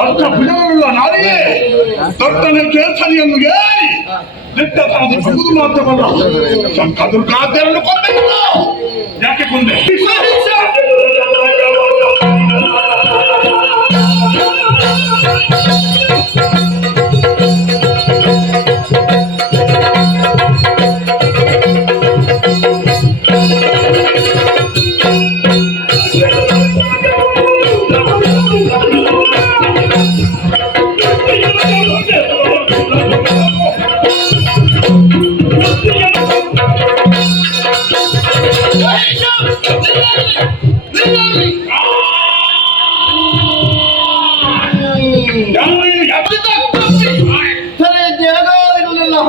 ಅರ್ಥ ಭುಜವಲ್ಲ ನಾಳೆಯೇ ದೊಡ್ಡನೆ ಕೇಸರಿಯನ್ನು ಏರಿ ದಿಟ್ಟ ಸಾಧಿ ಬಗುದು ಮಾತ್ರವಲ್ಲ ಶಂಕದುರ್ಗಾದ್ಯರನ್ನು ಕೊಂದಿಲ್ಲ. ಯಾಕೆ ಕೊಂದೆ?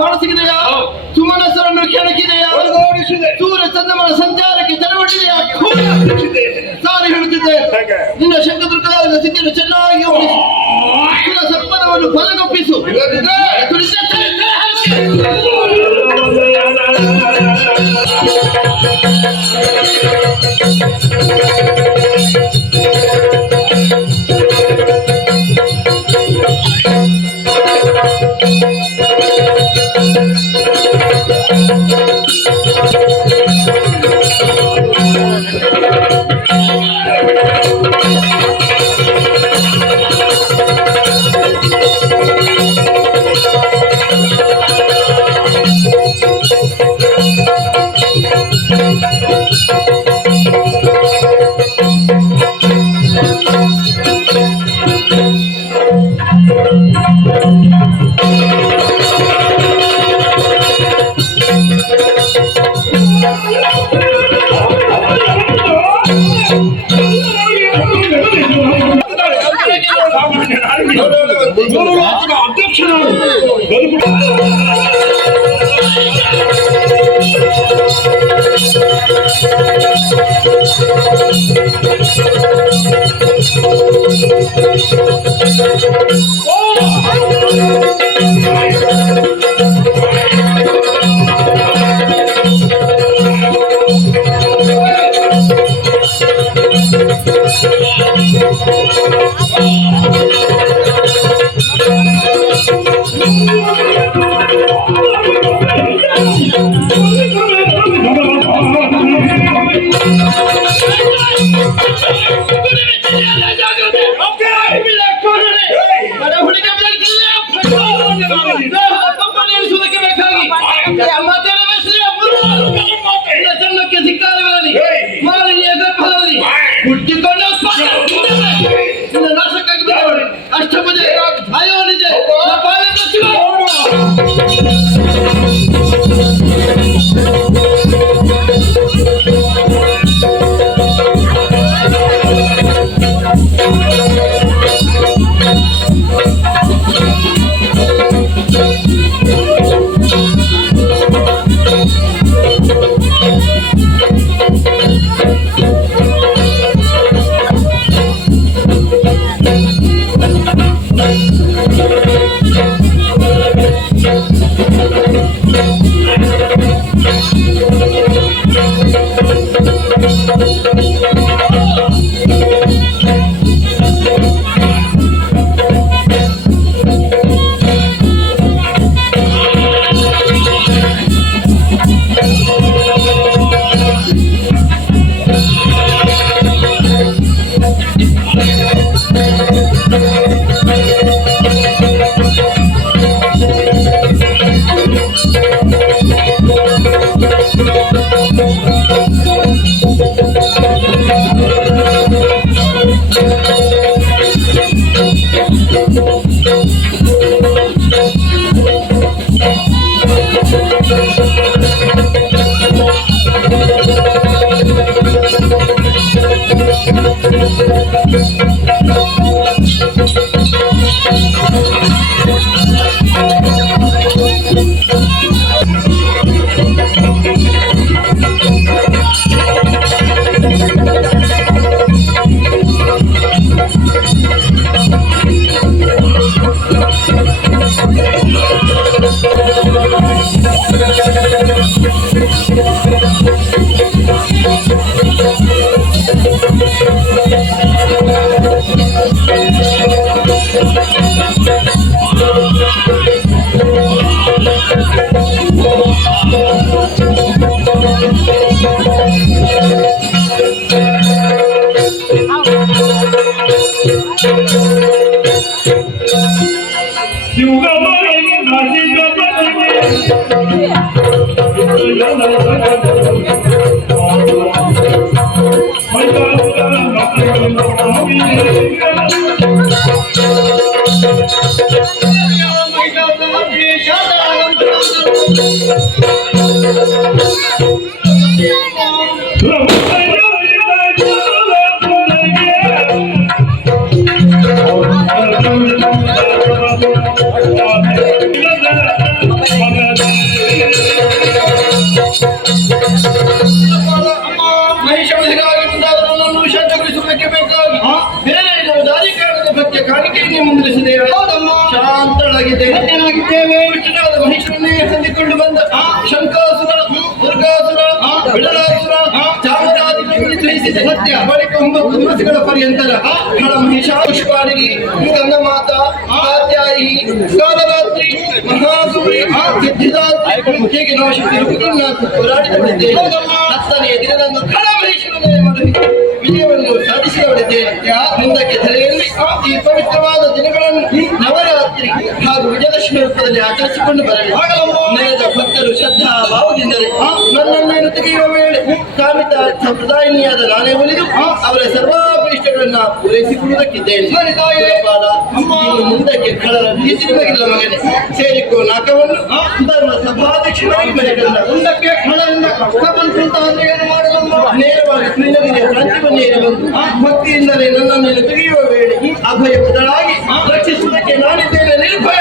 ಹೊರಸಿಗಿದೆಯಾ? ಸುಮನಸರನ್ನು ಕೆಣಕಿದೆಯಾ? ಸೂರ್ಯ ಚಂದ್ರಮನ ಸಂಚಾರಕ್ಕೆ ತೆರವುಡಿದೆಯಾ? ಸಾರಿ ಹೇಳುತ್ತಿದ್ದೆ, ನಿನ್ನ ಶಂಕದುರ್ಗದ ಸ್ಥಿತಿಯನ್ನು ಚೆನ್ನಾಗಿ ಗಮನಿಸು. ಸರ್ಪದವನ್ನು ಫಲಗೊಪ್ಪಿಸು. ಜನ್ಮಕ್ಕೆ ಸಿಕ್ಕಾರಗಳಲ್ಲಿ ಮಾಲಿನ್ಯ ಗರ್ಭದಲ್ಲಿ ಹುಟ್ಟಿಕೊಂಡು ನಾಶಕ್ಕಾಗಿ ಅಷ್ಟಭುಜ ಅಯೋನಿಜ ಮಹಿಷಾಸುರನಿಗಾಗಿ ಮುಂದಾದವನನ್ನು ಶಾಂತಗೊಳಿಸುವುದಕ್ಕೆ ಬೇಕಾಗಿ ಬೇರೆ ಇರುವ ದಾರಿ ಕಾರಣದ ಬಗ್ಗೆ ಕಾಣಿಕೆಯನ್ನೇ ಮುಂದುವರಿಸಿದೆ. ಶಾಂತಳಾಗಿದ್ದೇವೆ. ಕೃಷ್ಣನಾದ ಮಹಿಷರನ್ನೇ ತಂದಿಕೊಂಡು ಬಂದ ಶಂಕಾಸುರ, ದುರ್ಗಾಸುರ, ಬಿಡಲಾಸುರ, ಚಾಮರಾದಿಗಳನ್ನು ಜಯಿಸಿದೆ. ಬಳಿಕ 9 ದಿವಸಗಳ ಪರ್ಯಂತರ ಹಳ ಮಹಿಷ, ಪುಷ್ಪಾಣಿಗಿ, ಗಂಧಮಾತ, ಕಾತ್ಯಾಯಿ, ಕಾಲರಾತ್ರಿ, ಮಹಾಗೌರಿ, ಸಿದ್ಧಿದಾತ್ರಿ ಹೀಗೆ ನವಶಕ್ತಿ ರೂಪಗಳನ್ನ ಹೋರಾಡಿಕೊಂಡಿದ್ದೇವೆ. 10ನೇ ದಿನದಂದು ಖಳ ಮಹಿಷರನ್ನೇ ಮದುವೆ ವಿಜಯವನ್ನು ಸಾಧಿಸಿದವರಿದ್ದೇನೆ. ಮುಂದಕ್ಕೆ ತಲೆಯಲ್ಲಿ ಈ ಪವಿತ್ರವಾದ ದಿನಗಳನ್ನು ನವರಾತ್ರಿ ಹಾಗೂ ವಿಜಯದಶಮಿ ರೂಪದಲ್ಲಿ ಆಚರಿಸಿಕೊಂಡು ಬರಲಿ. ನೆರೆದ ಭಕ್ತರು ಶ್ರದ್ಧಾ ಭಾವದಿಂದಲೇ ನನ್ನನ್ನೇನು ತೆಗೆಯುವ ವೇಳೆ ಕಾಮಿತ ಸಂಪ್ರದಾಯನಿಯಾದ ನಾನೇ ಉಳಿದು ಅವರ ಸರ್ವಾಭೀಷ್ಟಗಳನ್ನ ಪೂರೈಸಿಕೊಳ್ಳುವುದಕ್ಕಿದ್ದೇನೆ. ಇನ್ನು ಮುಂದಕ್ಕೆ ಖಳರ ಭೀತಿಯಾಗಿಲ್ಲ ಮಗನೇ. ಸೇರಿಕೋ ನಾಕವನ್ನು ಧರ್ಮ ಸಭಾಧ್ಯಕ್ಷನಾಗಿ ಮನೆಗಲ್ಲ. ಮುಂದಕ್ಕೆ ಖಳರಿಂದ ಕಷ್ಟ ಬಂತು ಅಂತ ಅಂದ್ರೆ ಏನು ಮಾಡಲಮ್ಮ? ನೇರವಾಗಿ ಕೃಷ್ಣಗಿರಿಯ ಪ್ರಾಂತ್ಯವನ್ನೇರಿ ಬಂದು ಭಕ್ತಿಯಿಂದಲೇ ನನ್ನನ್ನೇನು ತೆಗೆಯುವ ವೇಳೆ ಅಭಯ ಬದಲಾಗಿ ರಕ್ಷಿಸುವುದಕ್ಕೆ ನಾನಿದ್ದೇನೆ ನಿರ್ಭಯ.